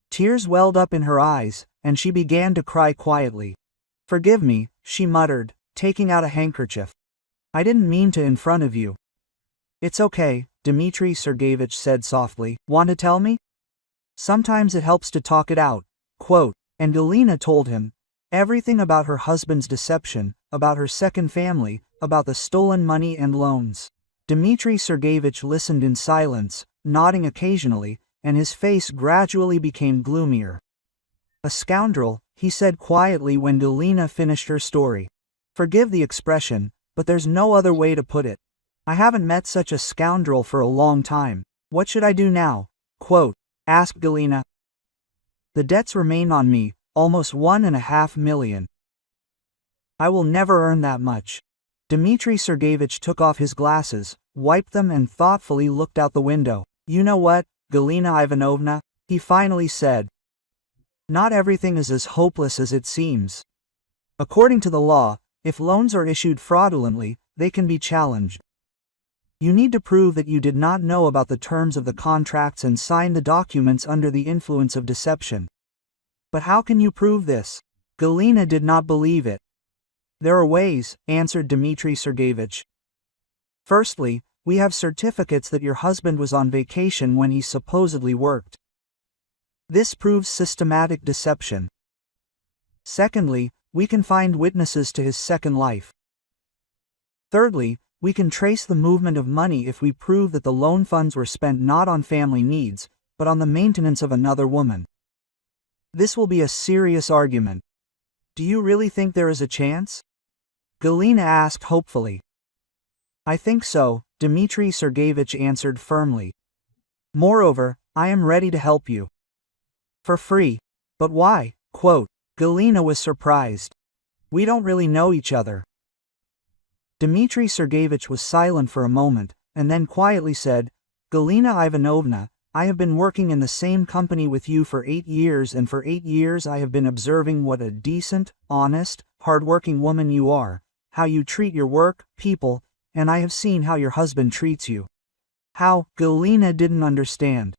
Tears welled up in her eyes, and she began to cry quietly. Forgive me, she muttered, taking out a handkerchief. I didn't mean to in front of you. It's okay, Dmitry Sergeyevich said softly. Want to tell me? Sometimes it helps to talk it out. Quote, and Galina told him everything about her husband's deception, about her second family, about the stolen money and loans. Dmitry Sergeyevich listened in silence, nodding occasionally, and his face gradually became gloomier. A scoundrel, he said quietly when Galina finished her story. Forgive the expression, but there's no other way to put it. I haven't met such a scoundrel for a long time. What should I do now? Quote, asked Galina. The debts remain on me, almost 1.5 million. I will never earn that much. Dmitry Sergeyevich took off his glasses, wiped them and thoughtfully looked out the window. You know what, Galina Ivanovna, he finally said. Not everything is as hopeless as it seems. According to the law, if loans are issued fraudulently, they can be challenged. You need to prove that you did not know about the terms of the contracts and sign the documents under the influence of deception. But how can you prove this? Galina did not believe it. There are ways, answered Dmitry Sergeyevich. Firstly, we have certificates that your husband was on vacation when he supposedly worked. This proves systematic deception. Secondly, we can find witnesses to his second life. Thirdly, we can trace the movement of money if we prove that the loan funds were spent not on family needs, but on the maintenance of another woman. This will be a serious argument. Do you really think there is a chance? Galina asked hopefully. I think so, Dmitry Sergeyevich answered firmly. Moreover, I am ready to help you. For free. But why? Quote. Galina was surprised. We don't really know each other. Dmitry Sergeyevich was silent for a moment, and then quietly said, Galina Ivanovna, I have been working in the same company with you for 8 years, and for 8 years I have been observing what a decent, honest, hard-working woman you are, how you treat your work, people, and I have seen how your husband treats you. How? Galina didn't understand.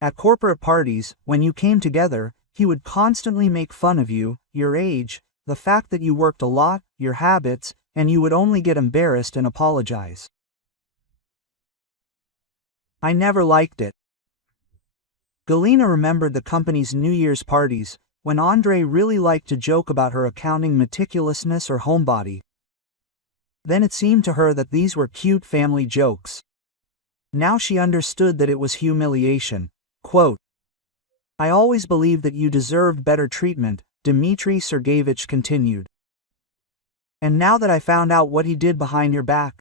At corporate parties, when you came together, he would constantly make fun of you, your age, the fact that you worked a lot, your habits, and you would only get embarrassed and apologize. I never liked it. Galina remembered the company's New Year's parties, when Andrei really liked to joke about her accounting meticulousness or homebody. Then it seemed to her that these were cute family jokes. Now she understood that it was humiliation. Quote, I always believed that you deserved better treatment, Dmitry Sergeyevich continued. And now that I found out what he did behind your back.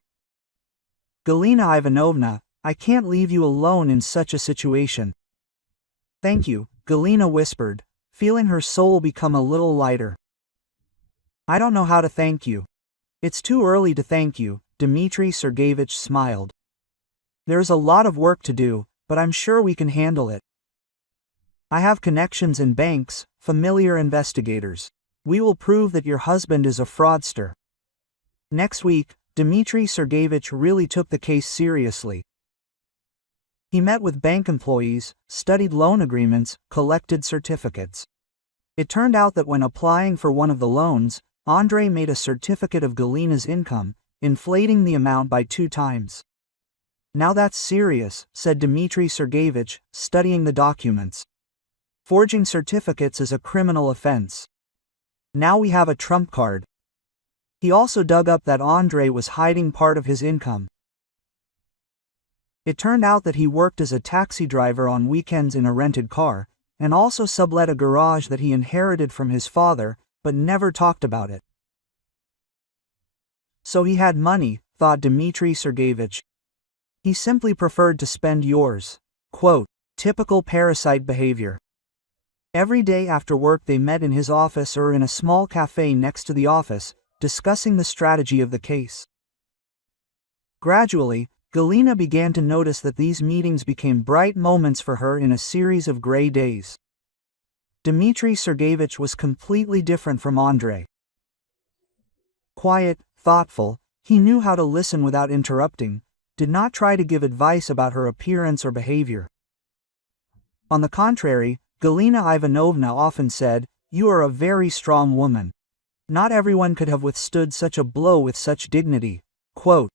Galina Ivanovna, I can't leave you alone in such a situation. Thank you, Galina whispered, feeling her soul become a little lighter. I don't know how to thank you. It's too early to thank you, Dmitry Sergeyevich smiled. There's a lot of work to do, but I'm sure we can handle it. I have connections in banks, familiar investigators. We will prove that your husband is a fraudster. Next week, Dmitry Sergeyevich really took the case seriously. He met with bank employees, studied loan agreements, collected certificates. It turned out that when applying for one of the loans, Andrei made a certificate of Galina's income, inflating the amount by 2 times. Now that's serious, said Dmitry Sergeyevich, studying the documents. Forging certificates is a criminal offense. Now we have a trump card. He also dug up that Andrei was hiding part of his income. It turned out that he worked as a taxi driver on weekends in a rented car, and also sublet a garage that he inherited from his father, but never talked about it. So he had money, thought Dmitry Sergeyevich. He simply preferred to spend yours. Quote, typical parasite behavior. Every day after work they met in his office or in a small cafe next to the office, discussing the strategy of the case. Gradually, Galina began to notice that these meetings became bright moments for her in a series of gray days. Dmitry Sergeyevich was completely different from Andrei. Quiet, thoughtful, he knew how to listen without interrupting, did not try to give advice about her appearance or behavior. On the contrary, Galina Ivanovna often said, "You are a very strong woman. Not everyone could have withstood such a blow with such dignity." Quote,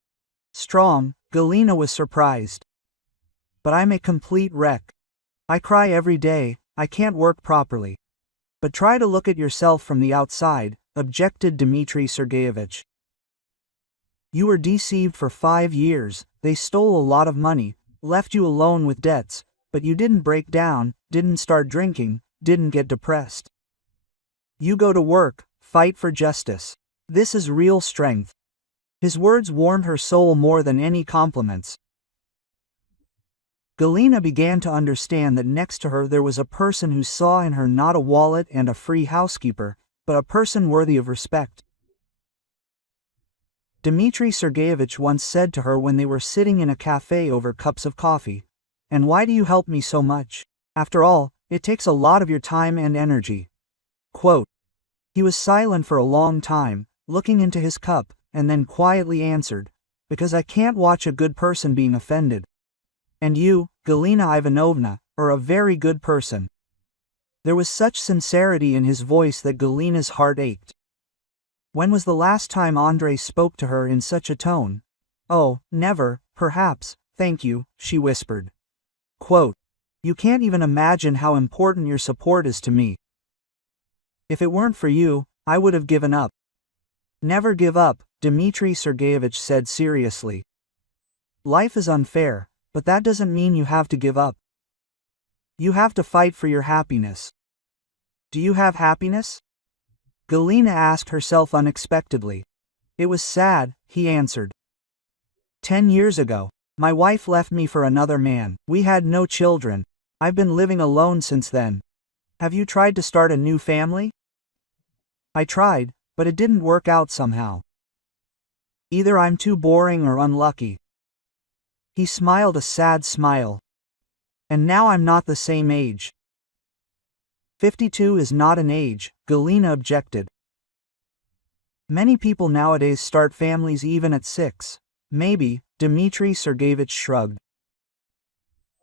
strong, Galina was surprised. But I'm a complete wreck. I cry every day, I can't work properly. But try to look at yourself from the outside, objected Dmitry Sergeyevich. You were deceived for 5 years, they stole a lot of money, left you alone with debts, but you didn't break down, didn't start drinking, didn't get depressed. You go to work, fight for justice. This is real strength. His words warmed her soul more than any compliments. Galina began to understand that next to her there was a person who saw in her not a wallet and a free housekeeper, but a person worthy of respect. Dmitry Sergeyevich once said to her when they were sitting in a cafe over cups of coffee, "And why do you help me so much? After all, it takes a lot of your time and energy." Quote. He was silent for a long time, looking into his cup, and then quietly answered, "Because I can't watch a good person being offended. And you, Galina Ivanovna, are a very good person." There was such sincerity in his voice that Galina's heart ached. When was the last time Andrei spoke to her in such a tone? "Oh, never, perhaps, thank you," she whispered. Quote. "You can't even imagine how important your support is to me. If it weren't for you, I would have given up." "Never give up," Dmitry Sergeyevich said seriously. "Life is unfair, but that doesn't mean you have to give up. You have to fight for your happiness." "Do you have happiness?" Galina asked herself unexpectedly. "It was sad," he answered. 10 years ago, my wife left me for another man. We had no children. I've been living alone since then. Have you tried to start a new family?" "I tried, but it didn't work out somehow. Either I'm too boring or unlucky." He smiled a sad smile. "And now I'm not the same age." 52 is not an age, Galina objected. "Many people nowadays start families even at 6. Maybe," Dmitry Sergeyevich shrugged.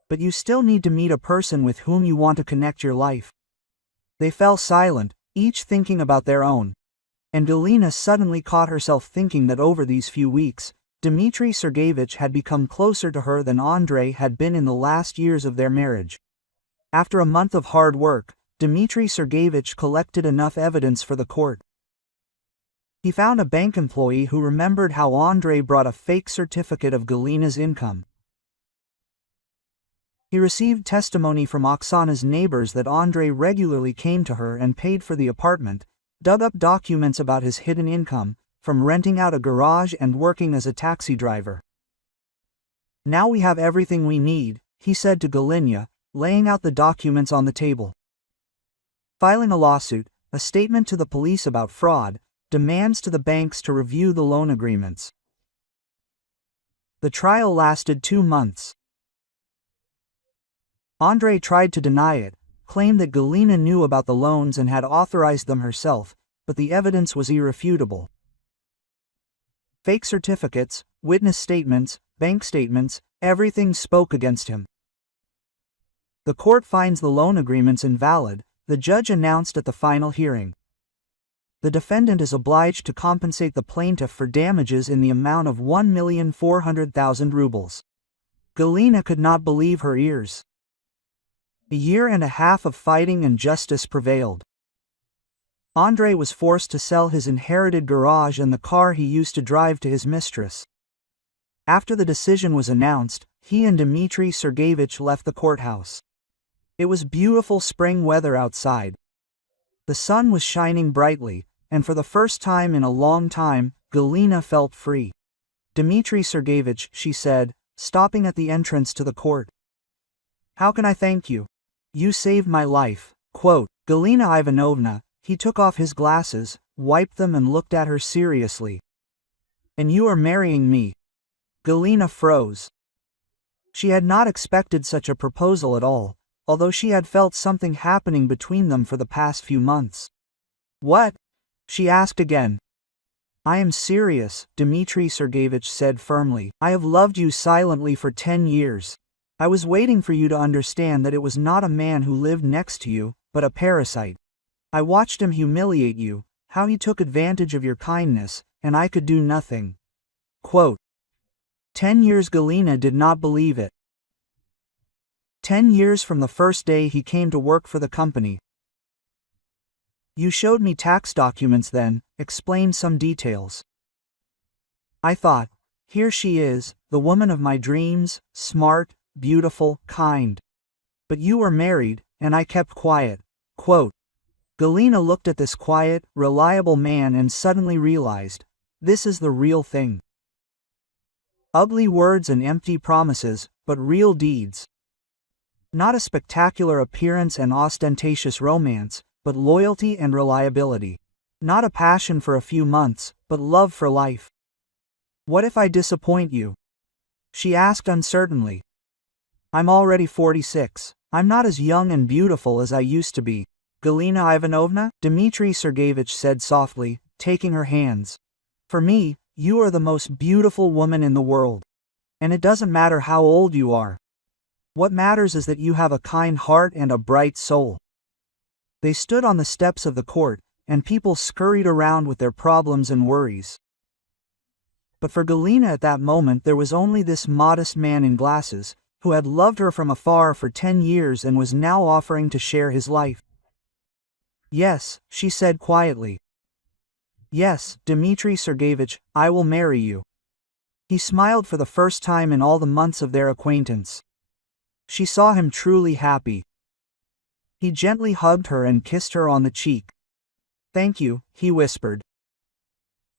"But you still need to meet a person with whom you want to connect your life." They fell silent, each thinking about their own. And Galina suddenly caught herself thinking that over these few weeks, Dmitry Sergeyevich had become closer to her than Andrei had been in the last years of their marriage. After a month of hard work, Dmitry Sergeyevich collected enough evidence for the court. He found a bank employee who remembered how Andrei brought a fake certificate of Galina's income. He received testimony from Oksana's neighbors that Andrei regularly came to her and paid for the apartment, dug up documents about his hidden income, from renting out a garage and working as a taxi driver. "Now we have everything we need," he said to Galina, laying out the documents on the table. Filing a lawsuit, a statement to the police about fraud, demands to the banks to review the loan agreements. The trial lasted 2 months. Andrei tried to deny it, claimed that Galina knew about the loans and had authorized them herself, but the evidence was irrefutable. Fake certificates, witness statements, bank statements, everything spoke against him. The court finds the loan agreements invalid, the judge announced at the final hearing. The defendant is obliged to compensate the plaintiff for damages in the amount of 1,400,000 rubles. Galina could not believe her ears. A year and a half of fighting and justice prevailed. Andrei was forced to sell his inherited garage and the car he used to drive to his mistress. After the decision was announced, he and Dmitry Sergeyevich left the courthouse. It was beautiful spring weather outside. The sun was shining brightly, and for the first time in a long time, Galina felt free. "Dmitry Sergeyevich," she said, stopping at the entrance to the court. "How can I thank you? You saved my life." Quote. Galina Ivanovna, he took off his glasses, wiped them and looked at her seriously. "And you are marrying me?" Galina froze. She had not expected such a proposal at all, although she had felt something happening between them for the past few months. "What?" she asked again. "I am serious," Dmitry Sergeyevich said firmly. "I have loved you silently for 10 years. I was waiting for you to understand that it was not a man who lived next to you, but a parasite. I watched him humiliate you, how he took advantage of your kindness, and I could do nothing." Quote. 10 years. Galina did not believe it. 10 years from the first day he came to work for the company. "You showed me tax documents then, explained some details. I thought, here she is, the woman of my dreams, smart, beautiful, kind. But you were married, and I kept quiet." Quote. Galina looked at this quiet, reliable man and suddenly realized, this is the real thing. Ugly words and empty promises, but real deeds. Not a spectacular appearance and ostentatious romance, but loyalty and reliability. Not a passion for a few months, but love for life. What if I disappoint you? She asked uncertainly. I'm already 46. I'm not as young and beautiful as I used to be. Galina Ivanovna, Dmitry Sergeyevich said softly, taking her hands. For me, you are the most beautiful woman in the world. And it doesn't matter how old you are. What matters is that you have a kind heart and a bright soul. They stood on the steps of the court, and people scurried around with their problems and worries. But for Galina at that moment there was only this modest man in glasses, who had loved her from afar for 10 years and was now offering to share his life. Yes, she said quietly. Yes, Dmitry Sergeyevich, I will marry you. He smiled for the first time in all the months of their acquaintance. She saw him truly happy. He gently hugged her and kissed her on the cheek. Thank you, he whispered.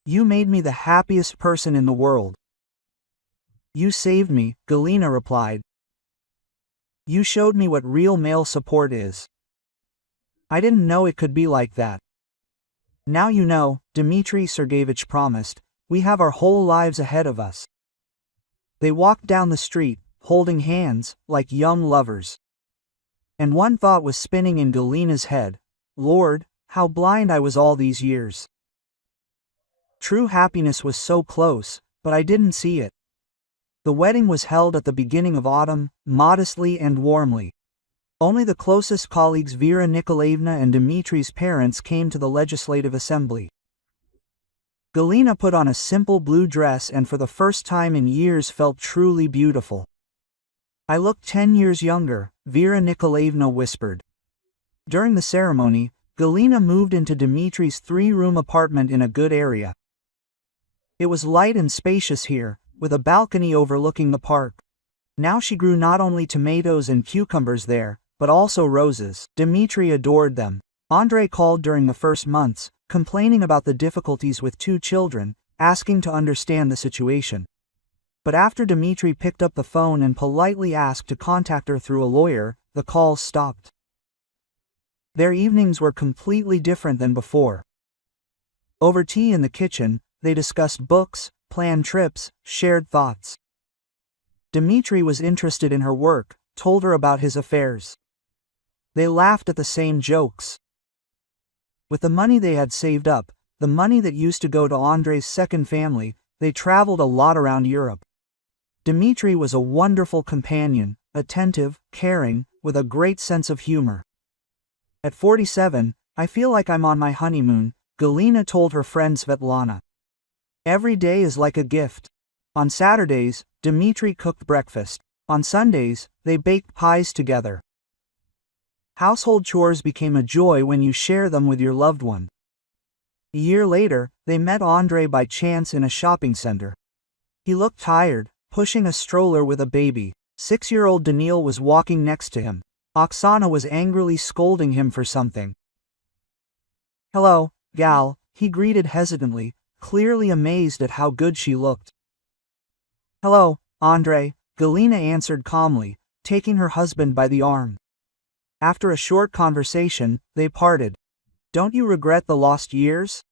You made me the happiest person in the world. You saved me, Galina replied. You showed me what real male support is. I didn't know it could be like that. Now you know, Dmitry Sergeyevich promised, we have our whole lives ahead of us. They walked down the street, holding hands, like young lovers. And one thought was spinning in Galina's head. Lord, how blind I was all these years. True happiness was so close, but I didn't see it. The wedding was held at the beginning of autumn, modestly and warmly. Only the closest colleagues Vera Nikolaevna and Dmitry's parents came to the legislative assembly. Galina put on a simple blue dress and for the first time in years felt truly beautiful. I look 10 years younger, Vera Nikolaevna whispered. During the ceremony, Galina moved into Dmitry's 3-room apartment in a good area. It was light and spacious here, with a balcony overlooking the park. Now she grew not only tomatoes and cucumbers there, but also roses. Dmitry adored them. Andrei called during the first months, complaining about the difficulties with 2 children, asking to understand the situation. But after Dmitry picked up the phone and politely asked to contact her through a lawyer, the calls stopped. Their evenings were completely different than before. Over tea in the kitchen, they discussed books, planned trips, shared thoughts. Dmitry was interested in her work, told her about his affairs. They laughed at the same jokes. With the money they had saved up, the money that used to go to Andrei's second family, they traveled a lot around Europe. Dmitry was a wonderful companion, attentive, caring, with a great sense of humor. At 47, I feel like I'm on my honeymoon, Galina told her friend Svetlana. Every day is like a gift. On Saturdays, Dmitry cooked breakfast. On Sundays, they baked pies together. Household chores became a joy when you share them with your loved one. A year later, they met Andrei by chance in a shopping center. He looked tired, pushing a stroller with a baby. 6-year-old Daniil was walking next to him. Oksana was angrily scolding him for something. Hello, Gal, he greeted hesitantly, clearly amazed at how good she looked. Hello, Andrei, Galina answered calmly, taking her husband by the arm. After a short conversation, they parted. Don't you regret the lost years?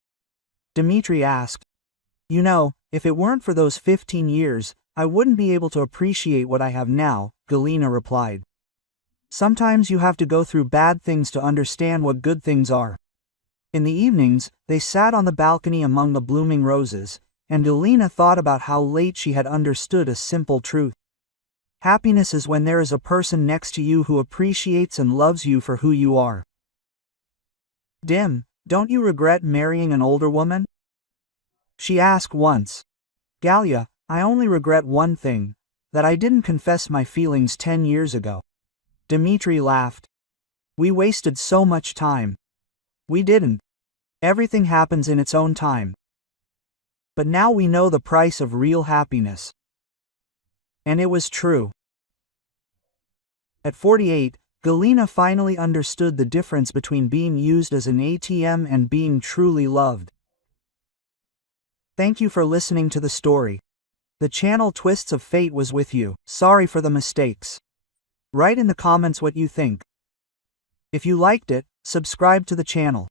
Dmitry asked. You know, if it weren't for those 15 years, I wouldn't be able to appreciate what I have now, Galina replied. Sometimes you have to go through bad things to understand what good things are. In the evenings, they sat on the balcony among the blooming roses, and Galina thought about how late she had understood a simple truth. Happiness is when there is a person next to you who appreciates and loves you for who you are. Don't you regret marrying an older woman? She asked once. Galia, I only regret one thing, that I didn't confess my feelings 10 years ago. Dmitry laughed. We wasted so much time. We didn't. Everything happens in its own time. But now we know the price of real happiness. And it was true. At 48, Galina finally understood the difference between being used as an ATM and being truly loved. Thank you for listening to the story. The channel Twists of Fate was with you. Sorry for the mistakes. Write in the comments what you think. If you liked it, subscribe to the channel.